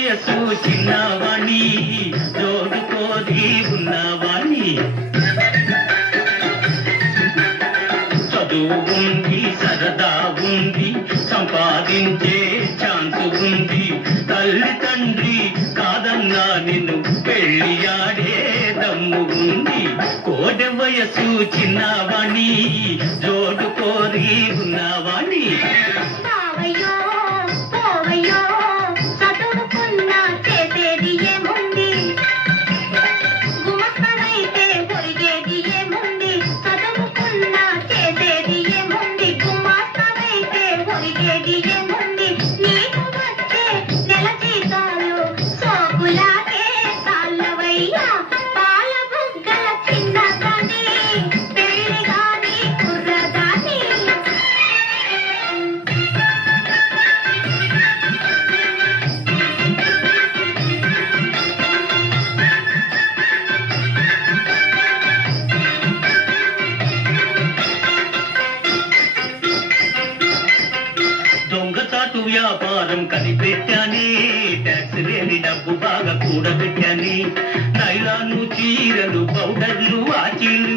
వయసు చిన్నవాణి జోడుకోది ఉన్నవాణి చదువు ఉంది సరదా ఉంది సంపాదించే ఛాన్స్ ఉంది తల్లి తండ్రి కాదన్నా నిన్ను పెళ్ళియాడే దమ్ము ఉంది కోడె వయసు చిన్నవాణి జోడుకోది ఉన్నవాణి వ్యాపారం కనిపెట్టానే ట్యాక్స్ లేని డబ్బు బాగా కూడబెట్టానే నైలాను చీరలు పౌడర్లు వాచీలు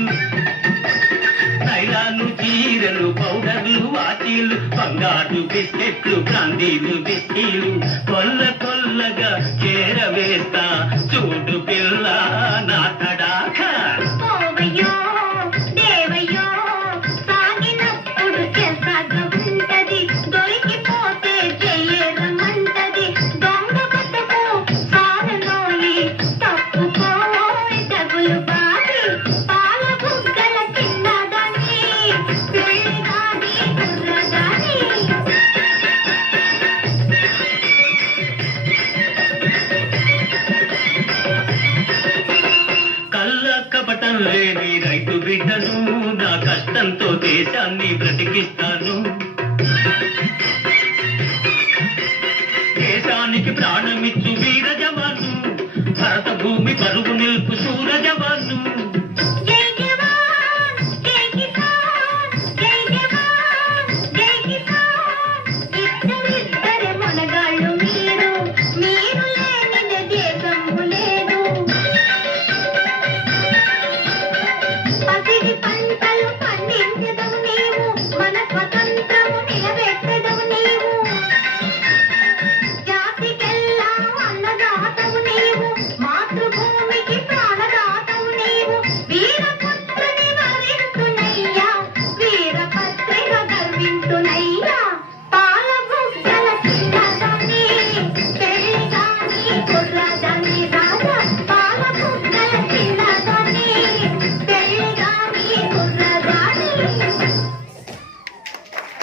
నైలాను చీరలు పౌడర్లు వాచీలు బంగారు బిస్కెట్లు బ్రాందీలు బిస్కీలు కొల్ల కొల్లగా చేరవేస్తా చూడు పిల్ల నా తడాక లేని రైతు బిడ్డను నా కష్టంతో దేశాన్ని బ్రతికిస్తాను దేశానికి ప్రాణమిచ్చు వీర జవాను భరత భూమి పరుగు నిల్పు సూర జవాను